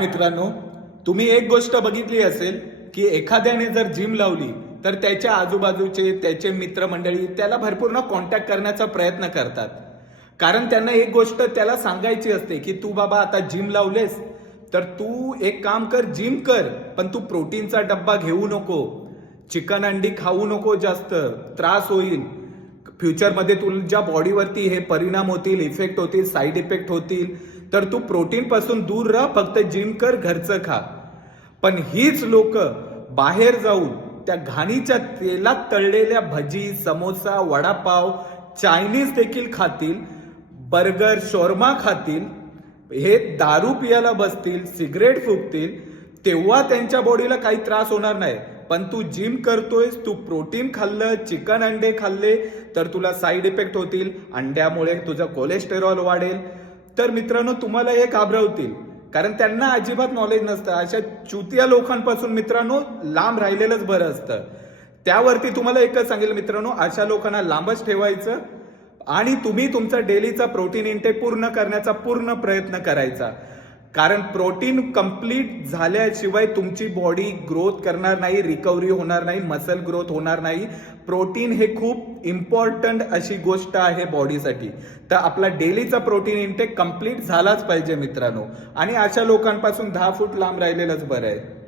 मित्रांनो, तुम्ही एक गोष्ट बघितली असेल की एखाद्याने जर जिम लावली तर त्याच्या आजूबाजूचे त्याचे मित्रमंडळी त्याला भरपूर कॉन्टॅक्ट करण्याचा प्रयत्न करतात. कारण त्यांना एक गोष्ट त्याला सांगायची असते की तू बाबा आता जिम लावलेस तर तू एक काम कर, जिम कर, पण तू प्रोटीनचा डब्बा घेऊ नको, चिकन अंडी खाऊ नको, जास्त त्रास होईल, फ्युचरमध्ये तुझ्या बॉडीवरती हे परिणाम होतील, इफेक्ट होतील, साईड इफेक्ट होतील, तर तू प्रोटीन पासून दूर राह, फक्त जिम कर, घरचं खा. पण हीच लोक बाहेर जाऊन त्या घाणीच्या तेलात तळलेल्या भजी, समोसा, वडापाव, चायनीज देखील खातील, बर्गर, शॉर्मा खातील, हे दारू पियाला बसतील, सिगरेट फुकतील, तेव्हा त्यांच्या बॉडीला काही त्रास होणार नाही. पण तू जिम करतोयस, तू प्रोटीन खाल्लं, चिकन अंडे खाल्ले, तर तुला साईड इफेक्ट होतील. अंड्यामुळे तुझं कोलेस्टेरॉल वाढेल. तर मित्रांनो, तुम्हाला हे घाबरवतील, कारण त्यांना अजिबात नॉलेज नसतं. अशा चुतिया लोकांपासून मित्रांनो लांब राहिलेलंच बरं असतं. त्यावरती तुम्हाला एकच सांगेल मित्रांनो, अशा लोकांना लांबच ठेवायचं आणि तुम्ही तुमचा डेलीचा प्रोटीन इंटेक पूर्ण करण्याचा पूर्ण प्रयत्न करायचा. कारण प्रोटीन कंप्लीट झाल्याशिवाय तुमची बॉडी ग्रोथ करणार नाही, रिकव्हरी होणार नाही, मसल ग्रोथ होणार नाही. प्रोटीन हे खूप इम्पॉर्टंट अशी गोष्ट आहे बॉडीसाठी. तर आपला डेलीचा प्रोटीन इंटेक कंप्लीट झालाच पाहिजे मित्रांनो. आणि अशा लोकांपासून 10 फूट लांब राहिलेलंच बरं आहे.